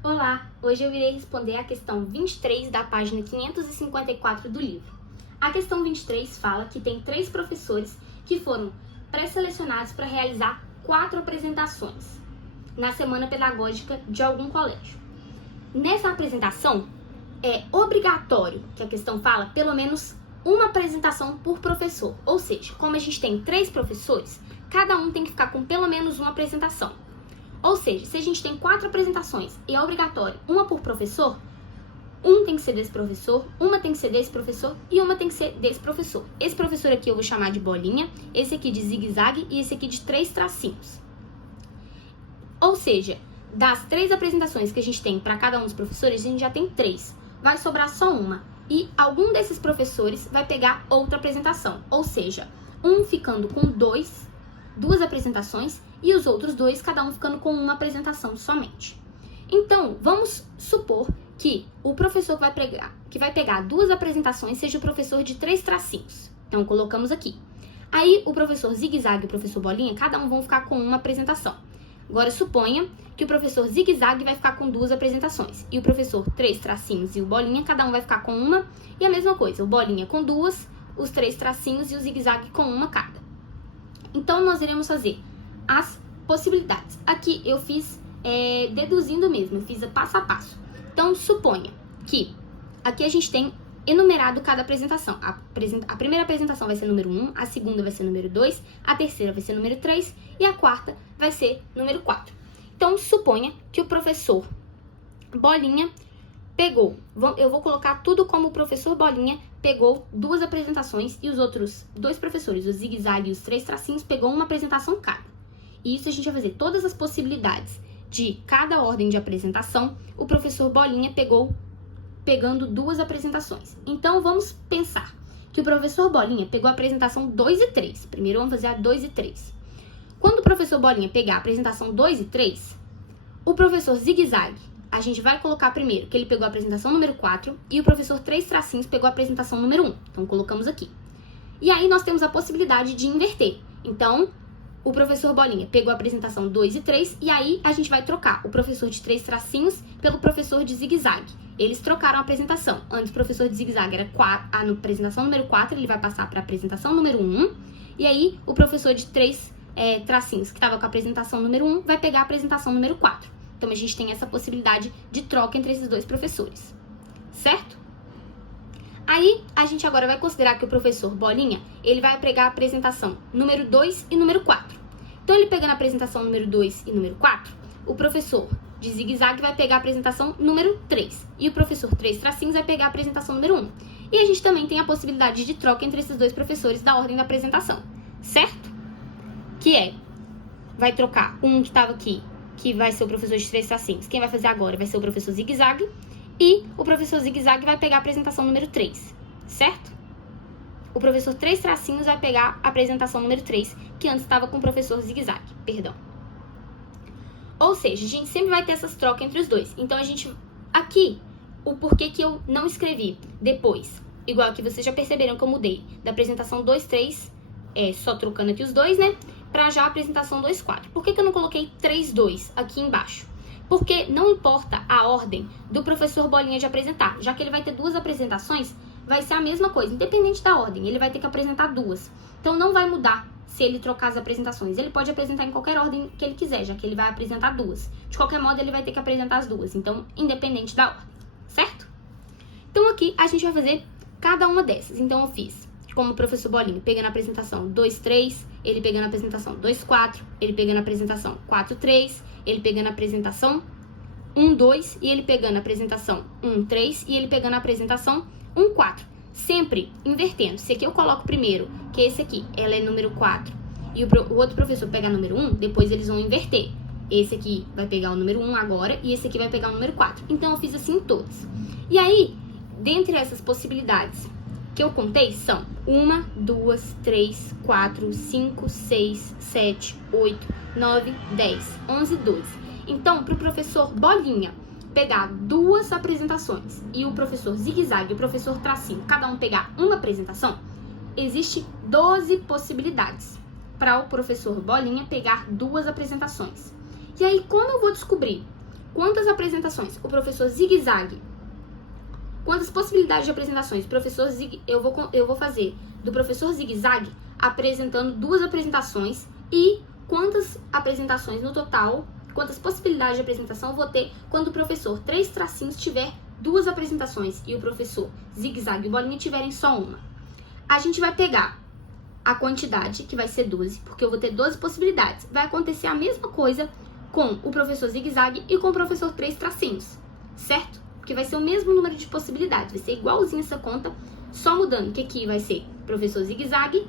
Olá, hoje eu irei responder a questão 23 da página 554 do livro. A questão 23 fala que tem 3 professores que foram pré-selecionados para realizar 4 apresentações na semana pedagógica de algum colégio. Nessa apresentação, é obrigatório, que a questão fala, pelo menos uma apresentação por professor. Ou seja, como a gente tem 3 professores, cada um tem que ficar com pelo menos uma apresentação. Ou seja, se a gente tem 4 apresentações e é obrigatório uma por professor, um tem que ser desse professor, uma tem que ser desse professor e uma tem que ser desse professor. Esse professor aqui eu vou chamar de bolinha, esse aqui de zigue-zague e esse aqui de 3 tracinhos. Ou seja, das 3 apresentações que a gente tem para cada um dos professores, a gente já tem 3. Vai sobrar só uma. E algum desses professores vai pegar outra apresentação. Ou seja, um ficando com duas apresentações e os outros 2, cada um ficando com uma apresentação somente. Então, vamos supor que o professor que vai pegar 2 apresentações seja o professor de 3 tracinhos. Então, colocamos aqui. Aí, o professor zigue-zague e o professor bolinha, cada um vão ficar com uma apresentação. Agora, suponha que o professor zigue-zague vai ficar com 2 apresentações. E o professor 3 tracinhos e o bolinha, cada um vai ficar com uma. E a mesma coisa, o bolinha com 2, os 3 tracinhos e o zigue-zague com uma cada. Então, nós iremos fazer as possibilidades. Aqui eu fiz deduzindo mesmo, eu fiz passo a passo. Então, suponha que aqui a gente tem enumerado cada apresentação. A primeira apresentação vai ser número 1, a segunda vai ser número 2, a terceira vai ser número 3 e a quarta vai ser número 4. Então, suponha que o professor Bolinha pegou, eu vou colocar tudo como o professor Bolinha pegou 2 apresentações e os outros 2 professores, o zigue-zague e os 3 tracinhos, pegou uma apresentação cada. E isso a gente vai fazer todas as possibilidades de cada ordem de apresentação. O professor Bolinha pegando 2 apresentações. Então, vamos pensar que o professor Bolinha pegou a apresentação 2 e 3. Primeiro, vamos fazer a 2 e 3. Quando o professor Bolinha pegar a apresentação 2 e 3, o professor zigue-zague, a gente vai colocar primeiro que ele pegou a apresentação número 4 e o professor 3 tracinhos pegou a apresentação número 1. Então, colocamos aqui. E aí, nós temos a possibilidade de inverter. Então, o professor Bolinha pegou a apresentação 2 e 3 e aí a gente vai trocar o professor de 3 tracinhos pelo professor de zigue-zague. Eles trocaram a apresentação. Antes o professor de zigue-zague era a apresentação número 4, ele vai passar para a apresentação número 1. E aí o professor de 3 tracinhos, que estava com a apresentação número 1, vai pegar a apresentação número 4. Então a gente tem essa possibilidade de troca entre esses 2 professores. Certo? Aí, a gente agora vai considerar que o professor Bolinha, ele vai pegar a apresentação número 2 e número 4. Então, ele pegando a apresentação número 2 e número 4, o professor de zigue-zague vai pegar a apresentação número 3. E o professor 3 tracinhos vai pegar a apresentação número 1. E a gente também tem a possibilidade de troca entre esses 2 professores da ordem da apresentação. Certo? Que vai trocar um que estava aqui, que vai ser o professor de 3 tracinhos. Quem vai fazer agora vai ser o professor zigue-zague. E o professor zigue-zague vai pegar a apresentação número 3, certo? O professor 3 tracinhos vai pegar a apresentação número 3, que antes estava com o professor zigue-zague, perdão. Ou seja, a gente sempre vai ter essas trocas entre os 2. Então, aqui, o porquê que eu não escrevi depois, igual que vocês já perceberam que eu mudei da apresentação 2, 3, só trocando aqui os 2, né? Pra já a apresentação 2, 4. Por que eu não coloquei 3, 2 aqui embaixo? Porque não importa a ordem do professor Bolinha de apresentar, já que ele vai ter 2 apresentações, vai ser a mesma coisa, independente da ordem, ele vai ter que apresentar 2. Então, não vai mudar se ele trocar as apresentações. Ele pode apresentar em qualquer ordem que ele quiser, já que ele vai apresentar 2. De qualquer modo, ele vai ter que apresentar as 2, então, independente da ordem, certo? Então, aqui, a gente vai fazer cada uma dessas. Então, eu fiz como o professor Bolinha, pegando a apresentação 2, 3, ele pegando a apresentação 2, 4, ele pegando a apresentação 4, 3, ele pegando a apresentação 1, 2, e ele pegando a apresentação 1, 3, e ele pegando a apresentação 1, 4. Sempre invertendo. Se aqui eu coloco primeiro, que esse aqui, ela é número 4, e o outro professor pegar número 1, depois eles vão inverter. Esse aqui vai pegar o número 1 agora, e esse aqui vai pegar o número 4. Então, eu fiz assim em todas. E aí, dentre essas possibilidades que eu contei, são 1, 2, 3, 4, 5, 6, 7, 8, 9, 10, 11, 12. Então, para o professor Bolinha pegar 2 apresentações e o professor zigue-zague e o professor tracinho, cada um pegar uma apresentação, existe 12 possibilidades para o professor Bolinha pegar 2 apresentações. E aí, como eu vou descobrir quantas apresentações o professor zigue-zague, quantas possibilidades de apresentações eu vou fazer do professor zigue-zague apresentando 2 apresentações e quantas apresentações no total, quantas possibilidades de apresentação eu vou ter quando o professor 3 tracinhos tiver 2 apresentações e o professor zigue-zague e o bolinha tiverem só uma. A gente vai pegar a quantidade, que vai ser 12, porque eu vou ter 12 possibilidades. Vai acontecer a mesma coisa com o professor zigue-zague e com o professor 3 tracinhos, certo? Porque vai ser o mesmo número de possibilidades, vai ser igualzinho essa conta, só mudando que aqui vai ser professor zigue-zague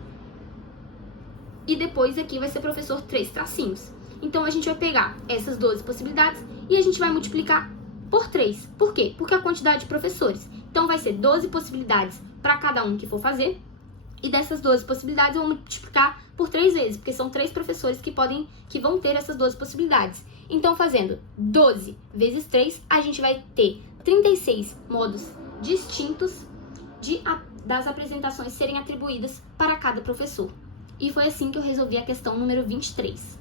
e depois aqui vai ser professor 3 tracinhos. Então a gente vai pegar essas 12 possibilidades e a gente vai multiplicar por 3. Por quê? Porque a quantidade de professores. Então vai ser 12 possibilidades para cada um que for fazer. E dessas 12 possibilidades eu vou multiplicar por 3 vezes, porque são 3 professores que vão ter essas 12 possibilidades. Então, fazendo 12 vezes 3, a gente vai ter 36 modos distintos das apresentações serem atribuídas para cada professor. E foi assim que eu resolvi a questão número 23.